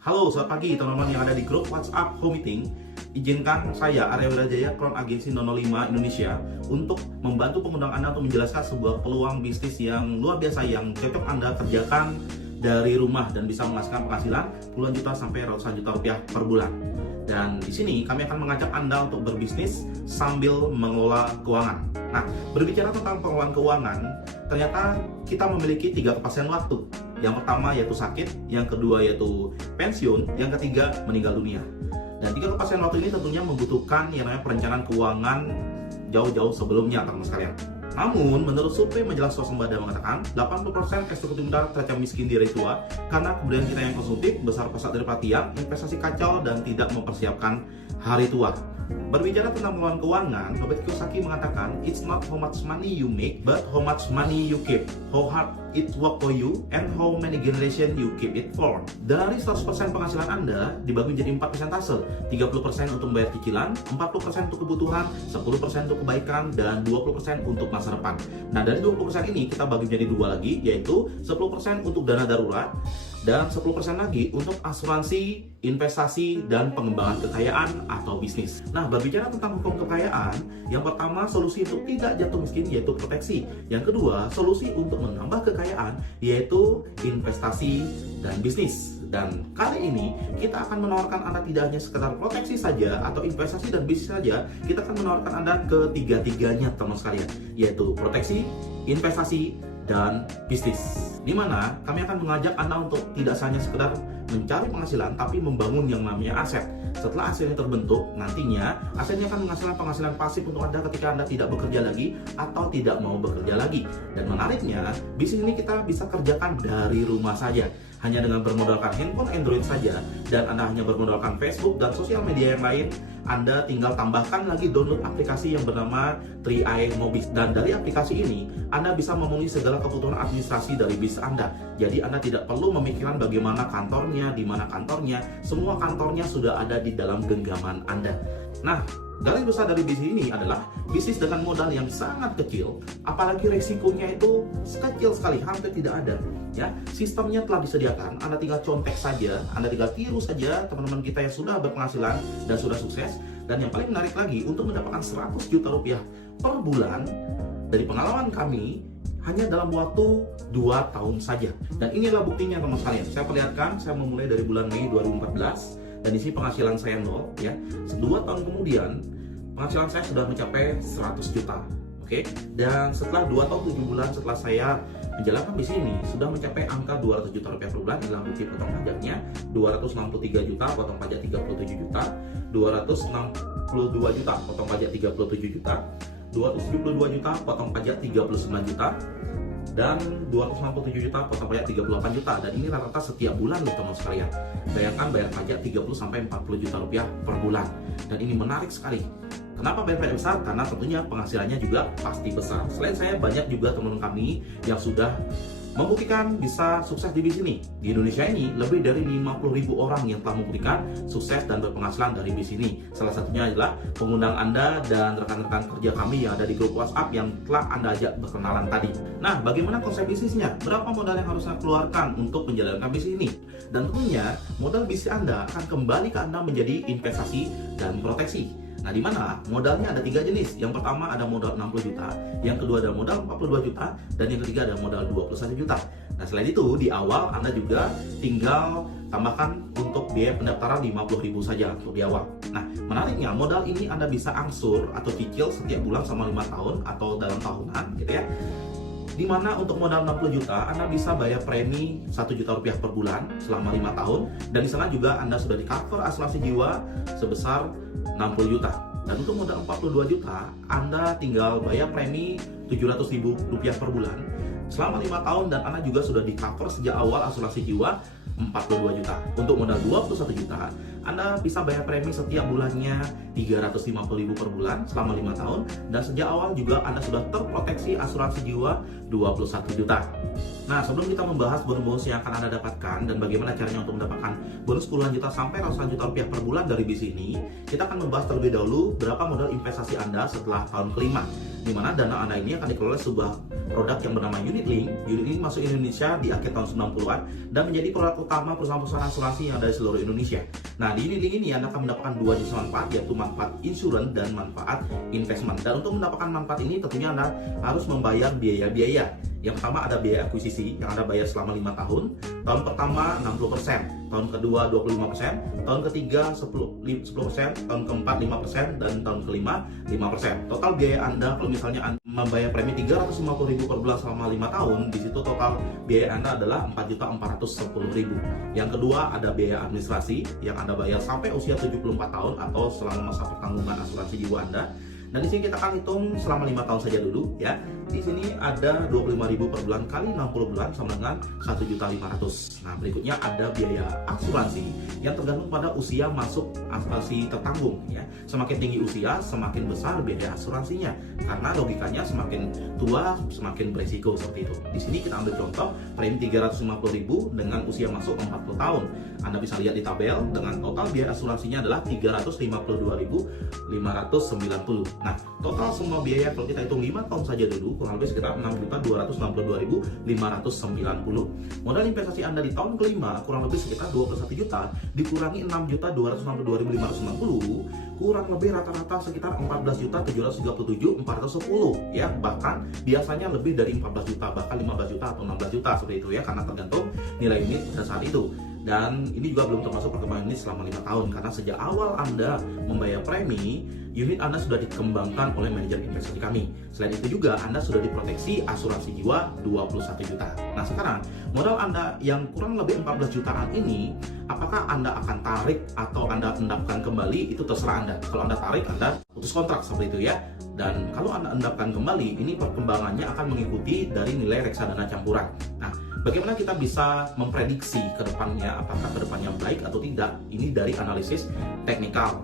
Halo, selamat pagi teman-teman yang ada di grup WhatsApp Home Meeting. Izinkan saya, Arya Wirajaya, Crown Agency 005 Indonesia, untuk membantu pengguna Anda untuk menjelaskan sebuah peluang bisnis yang luar biasa yang cocok Anda kerjakan dari rumah dan bisa menghasilkan penghasilan puluhan juta sampai ratusan juta rupiah per bulan. Dan di sini kami akan mengajak Anda untuk berbisnis sambil mengelola keuangan. Nah, berbicara tentang pengelolaan keuangan, ternyata kita memiliki 3 kepastian waktu. Yang pertama yaitu sakit, yang kedua yaitu pensiun, yang ketiga meninggal dunia. Dan 3 kepastian waktu ini tentunya membutuhkan yang namanya perencanaan keuangan jauh-jauh sebelumnya, teman-teman sekalian. Namun, menurut survei majalah Swasembada mengatakan 80% eksekutif muda terancam miskin di hari tua karena kemudian kita yang konsumtif, besar pasak dari perhatian, investasi kacau, dan tidak mempersiapkan hari tua. Berbicara tentang pengelolaan keuangan, Robert Kiyosaki mengatakan, "It's not how much money you make, but how much money you keep. How hard it work for you, and how many generation you keep it for." Dari 100% penghasilan Anda dibagi menjadi 4 persentase, 30% untuk membayar cicilan, 40% untuk kebutuhan, 10% untuk kebaikan, dan 20% untuk masa depan. Nah, dari 20% ini kita bagi menjadi 2 lagi, yaitu 10% untuk dana darurat, dan 10% lagi untuk asuransi, investasi, dan pengembangan kekayaan atau bisnis. Nah, berbicara tentang hukum kekayaan, yang pertama solusi untuk tidak jatuh miskin yaitu proteksi. Yang kedua, solusi untuk menambah kekayaan yaitu investasi dan bisnis. Dan kali ini kita akan menawarkan Anda tidak hanya sekedar proteksi saja atau investasi dan bisnis saja, kita akan menawarkan Anda ketiga-tiganya, teman sekalian, yaitu proteksi, investasi, dan bisnis. Di mana kami akan mengajak Anda untuk tidak hanya sekedar mencari penghasilan, tapi membangun yang namanya aset. Setelah asetnya terbentuk, nantinya asetnya akan menghasilkan penghasilan pasif untuk Anda ketika Anda tidak bekerja lagi atau tidak mau bekerja lagi. Dan menariknya, bisnis ini kita bisa kerjakan dari rumah saja. Hanya dengan bermodalkan handphone Android saja, dan Anda hanya bermodalkan Facebook dan sosial media yang lain, Anda tinggal tambahkan lagi download aplikasi yang bernama 3i Mobis. Dan dari aplikasi ini, Anda bisa memenuhi segala kebutuhan administrasi dari bisnis Anda. Jadi Anda tidak perlu memikirkan bagaimana kantornya, di mana kantornya, semua kantornya sudah ada di dalam genggaman Anda. Nah, garis besar dari bisnis ini adalah bisnis dengan modal yang sangat kecil, apalagi resikonya itu kecil sekali, hampir tidak ada. Ya, sistemnya telah disediakan, Anda tinggal contek saja, Anda tinggal tiru saja teman-teman kita yang sudah berpenghasilan dan sudah sukses. Dan yang paling menarik lagi, untuk mendapatkan 100 juta rupiah per bulan dari pengalaman kami, hanya dalam waktu 2 tahun saja. Dan inilah buktinya, teman sekalian. Saya perlihatkan, saya memulai dari bulan Mei 2014, dan di sini penghasilan saya nol, ya. 2 tahun kemudian penghasilan saya sudah mencapai 100 juta. Oke. Dan setelah 2 tahun 7 bulan setelah saya menjalankan bisnis ini, sudah mencapai angka 200 juta rupiah per bulan. Inilah bukti potong pajaknya. 263 juta potong pajak 37 juta, 262 juta potong pajak 37 juta, 272 juta potong pajak 39 juta, dan 267 juta potong pajak 38 juta. Dan ini rata-rata setiap bulan loh, teman sekalian. Bayangkan bayar pajak 30 sampai 40 juta rupiah per bulan. Dan ini menarik sekali. Kenapa bayar pajak besar? Karena tentunya penghasilannya juga pasti besar. Selain saya, banyak juga teman kami yang sudah membuktikan bisa sukses di bisnis ini. Di Indonesia ini lebih dari 50.000 orang yang telah membuktikan sukses dan berpenghasilan dari bisnis ini. Salah satunya adalah pengundang Anda dan rekan-rekan kerja kami yang ada di grup WhatsApp yang telah Anda ajak berkenalan tadi. Nah, bagaimana konsep bisnisnya? Berapa modal yang harus Anda keluarkan untuk menjalankan bisnis ini? Dan tentunya modal bisnis Anda akan kembali ke Anda menjadi investasi dan proteksi. Nah, di mana modalnya ada 3 jenis. Yang pertama ada modal 60 juta, yang kedua ada modal 42 juta, dan yang ketiga ada modal 21 juta. Nah, selain itu di awal Anda juga tinggal tambahkan untuk biaya pendaftaran 50.000 saja untuk di awal. Nah, menariknya modal ini Anda bisa angsur atau cicil setiap bulan selama 5 tahun atau dalam tahunan gitu ya. Di mana untuk modal 60 juta Anda bisa bayar premi 1 juta rupiah per bulan selama 5 tahun, dan di sana juga Anda sudah di cover asuransi jiwa sebesar 60 juta. Dan untuk modal 42 juta Anda tinggal bayar premi 700.000 rupiah per bulan selama 5 tahun, dan Anda juga sudah di cover sejak awal asuransi jiwa 42 juta. Untuk modal 21 juta Anda bisa bayar premi setiap bulannya 350.000 per bulan selama 5 tahun, dan sejak awal juga Anda sudah terproteksi asuransi jiwa 21 juta. Nah, sebelum kita membahas bonus-bonus yang akan Anda dapatkan dan bagaimana caranya untuk mendapatkan bonus puluhan juta sampai ratusan juta rupiah per bulan dari bisnis ini, kita akan membahas terlebih dahulu berapa modal investasi Anda setelah tahun kelima, di mana dana Anda ini akan dikelola sebuah produk yang bernama Unit Link. Unit Link masuk Indonesia di akhir tahun 90-an dan menjadi produk utama perusahaan-perusahaan asuransi yang ada di seluruh Indonesia. Nah, di Unit Link ini Anda akan mendapatkan dua jenis manfaat, yaitu manfaat insurance dan manfaat investment. Dan untuk mendapatkan manfaat ini tentunya Anda harus membayar biaya-biaya. Yang pertama ada biaya akuisisi yang Anda bayar selama 5 tahun. Tahun pertama 60%, tahun kedua 25%, tahun ketiga 10%, tahun keempat 5%, dan tahun kelima 5%. Total biaya Anda kalau misalnya Anda membayar premi 350.000 per bulan selama 5 tahun, di situ total biaya Anda adalah 4.410.000. Yang kedua ada biaya administrasi yang Anda bayar sampai usia 74 tahun atau selama masa pertanggungan asuransi jiwa Anda. Dan di sini kita akan hitung selama 5 tahun saja dulu ya. Di sini ada 25.000 per bulan kali 60 bulan sama dengan 1.500.000. Nah, berikutnya ada biaya asuransi yang tergantung pada usia masuk asuransi tertanggung ya. Semakin tinggi usia, semakin besar biaya asuransinya. Karena logikanya semakin tua semakin beresiko seperti itu. Di sini kita ambil contoh premi 350.000 dengan usia masuk 40 tahun. Anda bisa lihat di tabel dengan total biaya asuransinya adalah 352.590. Nah, total semua biaya kalau kita hitung 5 tahun saja dulu kurang lebih sekitar 6.262.590. Modal investasi Anda di tahun kelima kurang lebih sekitar 21 juta dikurangi 6.262.590 kurang lebih rata-rata sekitar 14.737.410 ya. Bahkan biasanya lebih dari 14 juta, bahkan 15 juta atau 16 juta seperti itu ya, karena tergantung nilai unit pada saat itu. Dan ini juga belum termasuk perkembangan unit selama 5 tahun, karena sejak awal Anda membayar premi, unit Anda sudah dikembangkan oleh manajer investasi kami. Selain itu juga Anda sudah diproteksi asuransi jiwa 21 juta. Nah, sekarang modal Anda yang kurang lebih 14 jutaan ini, apakah Anda akan tarik atau Anda endapkan kembali, itu terserah Anda. Kalau Anda tarik, Anda putus kontrak seperti itu ya. Dan kalau Anda endapkan kembali, ini perkembangannya akan mengikuti dari nilai reksadana campuran. Nah, bagaimana kita bisa memprediksi ke depannya, apakah ke depannya baik atau tidak? Ini dari analisis teknikal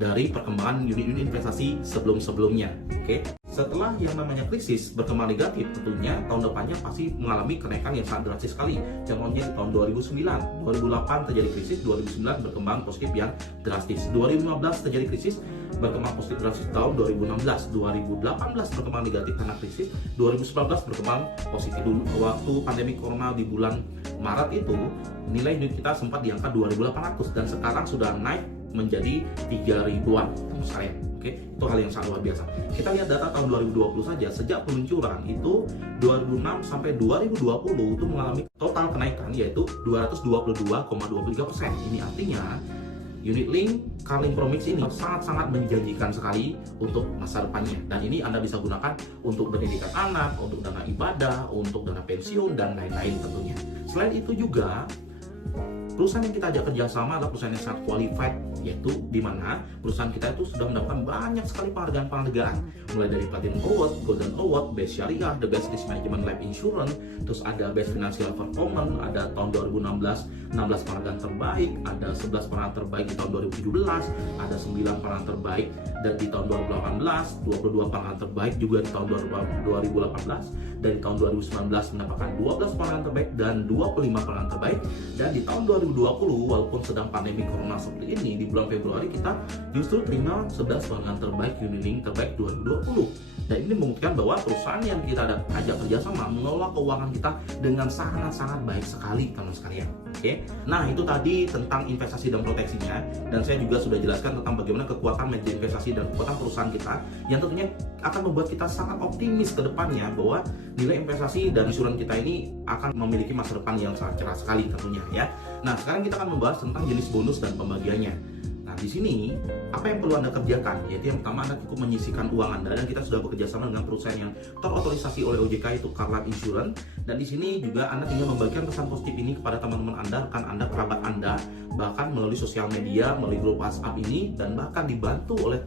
dari perkembangan unit-unit investasi sebelum-sebelumnya. Oke. Setelah yang namanya krisis berkembang negatif, tentunya tahun depannya pasti mengalami kenaikan yang sangat drastis sekali. Contohnya di tahun 2009, 2008 terjadi krisis, 2009 berkembang positif yang drastis. 2015 terjadi krisis, berkembang positif drastis tahun 2016. 2018 berkembang negatif karena krisis, 2019 berkembang positif. Dulu waktu pandemi corona di bulan Maret itu, nilai unit kita sempat di angka 2.800 dan sekarang sudah naik menjadi 3.000-an saya. Oke, itu hal yang sangat luar biasa. Kita lihat data tahun 2020 saja, sejak peluncuran itu 2006 sampai 2020 itu mengalami total kenaikan yaitu 222,23%. Ini artinya unit link Carlin Promix ini sangat-sangat menjanjikan sekali untuk masa depannya, dan ini Anda bisa gunakan untuk pendidikan anak, untuk dana ibadah, untuk dana pensiun dan lain-lain tentunya. Selain itu juga perusahaan yang kita ajak kerjasama adalah perusahaan yang sangat qualified, yaitu di mana perusahaan kita itu sudah mendapatkan banyak sekali penghargaan, mulai dari Platinum Award, Golden Award, Best Syariah, The Best Risk Management Life Insurance, terus ada Best Financial Performance, ada tahun 2016 16 penghargaan terbaik, ada 11 penghargaan terbaik di tahun 2017, ada 9 penghargaan terbaik dan di tahun 2018, 22 penghargaan terbaik juga di tahun 2018, dan di tahun 2019 mendapatkan 12 penghargaan terbaik dan 25 penghargaan terbaik, dan di tahun 2020 walaupun sedang pandemi corona seperti ini, di bulan Februari kita justru terima 11 penghargaan terbaik unit link terbaik 2020. Dan ini membuktikan bahwa perusahaan yang kita ajak kerjasama mengelola keuangan kita dengan sangat-sangat baik sekali, teman sekalian. Oke, nah itu tadi tentang investasi dan proteksinya, dan saya juga sudah jelaskan tentang bagaimana kekuatan manajer investasi dan kekuatan perusahaan kita yang tentunya akan membuat kita sangat optimis ke depannya bahwa nilai investasi dan insuran kita ini akan memiliki masa depan yang sangat cerah sekali tentunya ya. Nah, sekarang kita akan membahas tentang jenis bonus dan pembagiannya. Nah, di sini apa yang perlu Anda kerjakan? Yaitu yang pertama, Anda cukup menyisihkan uang Anda, dan kita sudah bekerjasama dengan perusahaan yang terotorisasi oleh OJK, yaitu Carlin Insurance. Dan di sini juga Anda tinggal membagikan pesan positif ini kepada teman-teman Anda, rekan Anda, kerabat Anda, bahkan melalui sosial media, melalui grup WhatsApp ini, dan bahkan dibantu oleh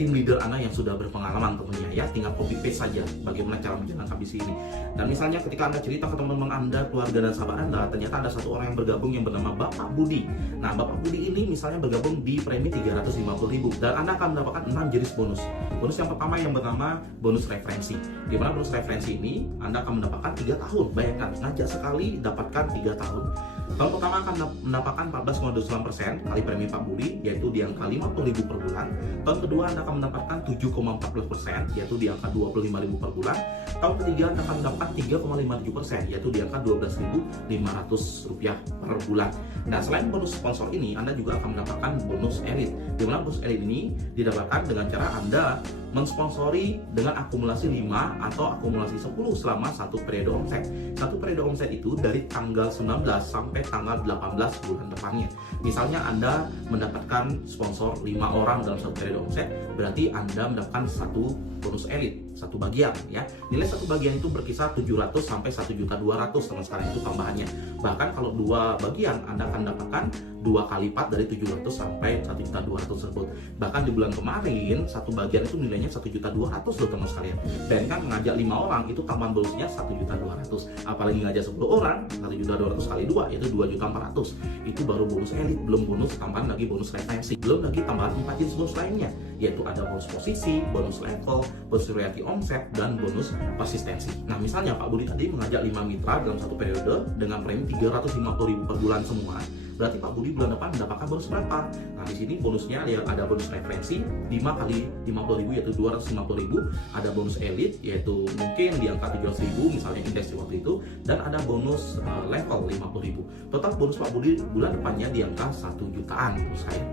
tim leader Anda yang sudah berpengalaman tentunya ya, tinggal copy paste saja bagaimana cara menjalankan bisnis ini. Dan misalnya ketika Anda cerita ke teman-teman Anda, keluarga dan sahabat Anda, ternyata ada satu orang yang bergabung yang bernama Bapak Budi. Nah, Bapak Budi ini misalnya bergabung di premi 350.000 dan Anda akan mendapatkan 6 jenis bonus. Bonus yang pertama yang bernama bonus referensi. Di mana bonus referensi ini Anda akan mendapatkan 3 tahun. Bayangkan, ngajak sekali dapatkan 3 tahun. Tahun pertama akan mendapatkan 14,29% kali premi Pak Budi, yaitu di angka 50.000 per bulan. Tahun kedua Anda akan mendapatkan 7,40%, yaitu di angka 25.000 per bulan. Tahun ketiga Anda akan mendapatkan 3,57%, yaitu di angka 12.500 rupiah per bulan. Nah, selain bonus sponsor ini, Anda juga akan mendapatkan bonus elit. Di mana bonus elit ini didapatkan dengan cara Anda mensponsori dengan akumulasi 5 atau akumulasi 10 selama satu periode omset. Satu periode omset itu dari tanggal 19 sampai tanggal 18 bulan depannya. Misalnya Anda mendapatkan sponsor 5 orang dalam satu periode omset, berarti Anda mendapatkan satu bonus elit, satu bagian ya. Nilai satu bagian itu berkisar 700 sampai 1.200.000 teman sekalian, itu tambahannya. Bahkan kalau 2 bagian Anda akan mendapatkan 2 kali lipat dari 700 sampai 1.200.000 tersebut. Bahkan di bulan kemarin satu bagian itu nilainya 1.200.000 loh teman sekalian. Dan kan ngajak 5 orang itu tambahan bonusnya 1.200.000. Apalagi ngajak 10 orang 1.200.000 kali 2 yaitu 2.400.000. Itu baru bonus elit, belum bonus tambahan lagi bonus referensi, belum lagi tambahan 4 jenis bonus lainnya, yaitu ada bonus posisi, bonus level, bonus royalti omset, dan bonus persistensi. Nah, misalnya Pak Budi tadi mengajak 5 mitra dalam satu periode dengan premi 350.000 per bulan semua. Berarti Pak Budi bulan depan mendapatkan bonus berapa? Nah, di sini bonusnya ya ada bonus referensi 5 kali 50.000 yaitu 250.000, ada bonus elit yaitu mungkin di angka 700.000 misalnya indeks di waktu itu, dan ada bonus level 50.000. Total bonus Pak Budi bulan depannya di angka 1 jutaan terus saya.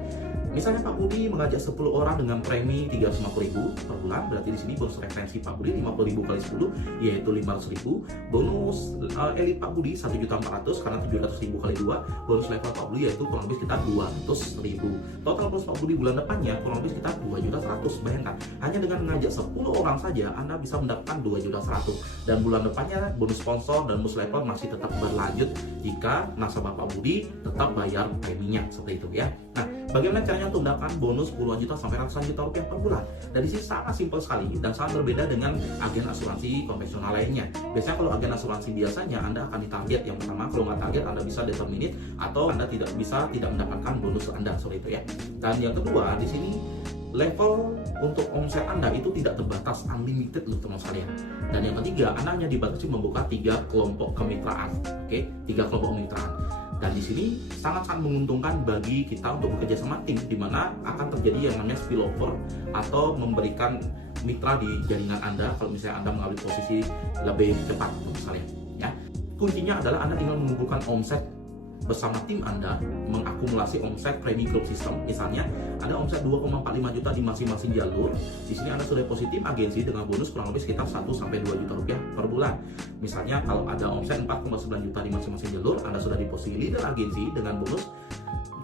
Misalnya Pak Budi mengajak 10 orang dengan premi 350.000 per bulan, berarti di sini bonus referensi Pak Budi 50.000 kali 10 yaitu 500.000. Bonus elit Pak Budi 1.400.000 karena 700.000 kali 2. Bonus level Pak Budi yaitu kurang lebih sekitar 200.000. Total bonus Pak Budi bulan depannya kurang lebih sekitar 2.100.000. Bayangkan, hanya dengan mengajak 10 orang saja Anda bisa mendapatkan 2.100.000. Dan bulan depannya bonus sponsor dan bonus level masih tetap berlanjut jika nasabah Pak Budi tetap bayar preminya seperti itu ya. Nah, bagaimana caranya untuk mendapatkan bonus puluhan juta sampai ratusan juta rupiah per bulan? Dan di sini sangat simpel sekali dan sangat berbeda dengan agen asuransi konvensional lainnya. Biasanya kalau agen asuransi biasanya Anda akan ditarget. Yang pertama, kalau nggak target Anda bisa determinate atau Anda tidak mendapatkan bonus Anda seperti itu ya. Dan yang kedua, di sini level untuk omset Anda itu tidak terbatas, unlimited loh teman sekalian. Dan yang ketiga, Anda hanya dibatasi membuka 3 kelompok kemitraan. Oke, 3 kelompok kemitraan. Dan di sini sangat-sangat menguntungkan bagi kita untuk bekerja sama tim, di mana akan terjadi yang namanya spillover atau memberikan mitra di jaringan Anda kalau misalnya Anda mengambil posisi lebih cepat misalnya ya. Kuncinya adalah Anda tinggal mengumpulkan omset bersama tim Anda, mengakumulasi omset premi group system. Misalnya Anda omset 2,45 juta di masing-masing jalur. Di sini Anda sudah positif agensi dengan bonus kurang lebih sekitar 1 sampai 2 juta rupiah per bulan. Misalnya kalau ada omset 4,9 juta di masing-masing jalur, Anda sudah di posisi leader agensi dengan bonus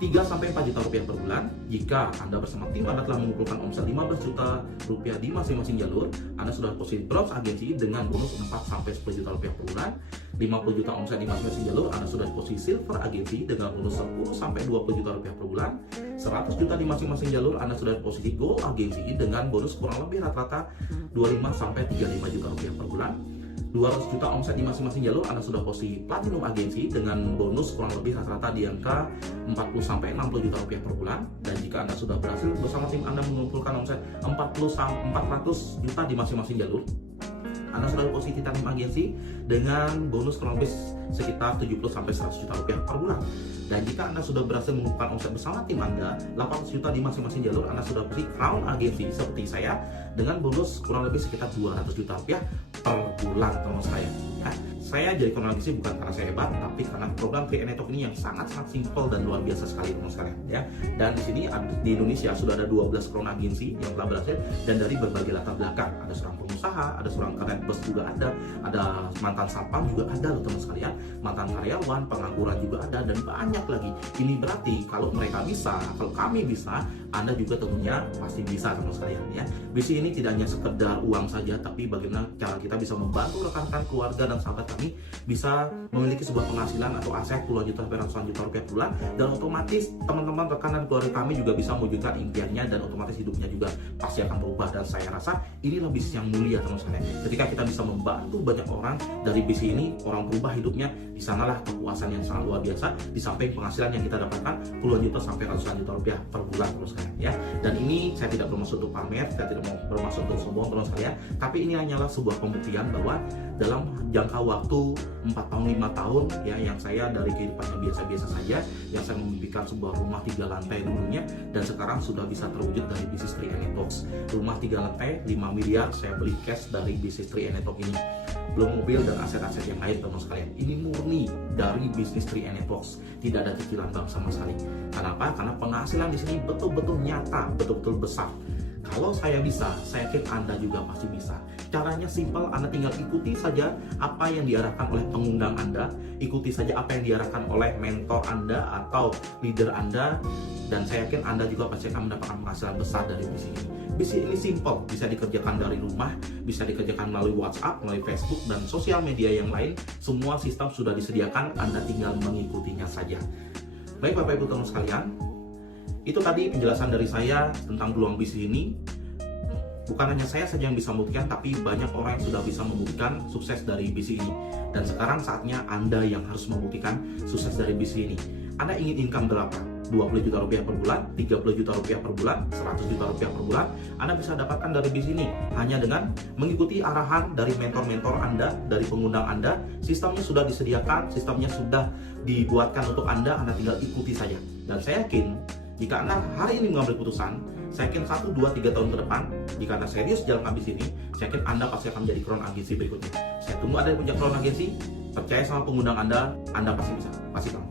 3 sampai 4 juta rupiah per bulan. Jika Anda bersama tim Anda telah mengumpulkan omset 15 juta rupiah di masing-masing jalur, Anda sudah posisi bronze agensi dengan bonus 4 sampai 10 juta rupiah per bulan. 50 juta omset di masing-masing jalur, Anda sudah di posisi silver agensi dengan bonus 10 sampai 20 juta rupiah per bulan. 100 juta di masing-masing jalur, Anda sudah di posisi gold agensi dengan bonus kurang lebih rata-rata 25 sampai 35 juta rupiah per bulan. 200 juta omset di masing-masing jalur, Anda sudah posisi platinum agensi dengan bonus kurang lebih rata-rata di angka 40 sampai 60 juta rupiah per bulan. Dan jika Anda sudah berhasil bersama tim Anda mengumpulkan omset 400 juta di masing-masing jalur, Anda sudah di posisi titanium agensi dengan bonus kurang lebih sekitar 70 sampai 100 juta rupiah per bulan. Dan jika Anda sudah berhasil mengumpulkan omset bersama tim Anda 800 juta di masing-masing jalur, Anda sudah posisi crown agensi seperti saya dengan bonus kurang lebih sekitar 200 juta rupiah per bulan teman saya ya. Saya jadi crown agensi bukan karena saya hebat, tapi karena program Free Network ini yang sangat-sangat simpel dan luar biasa sekali teman sekalian ya. Dan di sini di Indonesia sudah ada 12 crown agensi yang telah berhasil dan dari berbagai latar belakang. Ada seorang pengusaha, ada seorang karyawan bos juga ada mantan satpam juga ada loh teman sekalian, mantan karyawan, pengangguran juga ada, dan banyak lagi. Ini berarti kalau mereka bisa, kalau kami bisa, Anda juga tentunya pasti bisa teman sekalian ya. Bisnis ini tidak hanya sekedar uang saja, tapi bagaimana cara kita bisa membantu rekan-rekan keluarga dan sahabat kami bisa memiliki sebuah penghasilan atau aset puluhan juta sampai ratusan juta rupiah per bulan, dan otomatis teman-teman rekan dan keluarga kami juga bisa mewujudkan impiannya, dan otomatis hidupnya juga pasti akan berubah. Dan saya rasa inilah bisnis yang mulia teman sekalian. Ketika kita bisa membantu banyak orang dari bisnis ini, orang berubah hidupnya, di sanalah kepuasan yang sangat luar biasa, di samping penghasilan yang kita dapatkan puluhan juta sampai ratusan juta rupiah per bulan teman sekalian ya. Dan ini saya tidak bermaksud untuk pamer, saya tidak mau bermaksud untuk sombong teman sekalian, tapi ini hanyalah sebuah pembuktian bahwa dalam jangka waktu 4 tahun 5 tahun ya, yang saya dari kehidupan yang biasa-biasa saja, yang saya memimpikan sebuah rumah 3 lantai dulunya, dan sekarang sudah bisa terwujud dari bisnis 3NetWorks. Rumah 3 lantai 5 miliar saya beli cash dari bisnis 3NetWorks ini, belum mobil dan aset-aset yang lain teman sekalian. Ini murni dari bisnis 3NetWorks, tidak ada cicilan bank sama sekali. Kenapa? Karena penghasilan di sini betul-betul nyata, betul-betul besar. Kalau saya bisa, saya yakin Anda juga pasti bisa. Caranya simpel, Anda tinggal ikuti saja apa yang diarahkan oleh pengundang Anda, ikuti saja apa yang diarahkan oleh mentor Anda atau leader Anda, dan saya yakin Anda juga pasti akan mendapatkan penghasilan besar dari bisnis ini. Bisnis ini simple, bisa dikerjakan dari rumah, bisa dikerjakan melalui WhatsApp, melalui Facebook, dan sosial media yang lain. Semua sistem sudah disediakan, Anda tinggal mengikutinya saja. Baik Bapak Ibu teman sekalian, itu tadi penjelasan dari saya tentang peluang bisnis ini. Bukan hanya saya saja yang bisa membuktikan, tapi banyak orang yang sudah bisa membuktikan sukses dari bisnis ini. Dan sekarang saatnya Anda yang harus membuktikan sukses dari bisnis ini. Anda ingin income berapa? 20 juta rupiah per bulan, 30 juta rupiah per bulan, 100 juta rupiah per bulan. Anda bisa dapatkan dari bisnis ini hanya dengan mengikuti arahan dari mentor-mentor Anda, dari pengundang Anda. Sistemnya sudah disediakan, sistemnya sudah dibuatkan untuk Anda tinggal ikuti saja. Dan saya yakin jika Anda hari ini mengambil keputusan, saya yakin 1, 2, 3 tahun ke depan, jika Anda serius jalan bisnis ini, saya yakin Anda pasti akan menjadi crown agency berikutnya. Saya tunggu Anda yang punya crown agency, percaya sama pengundang Anda pasti bisa, pasti kamu.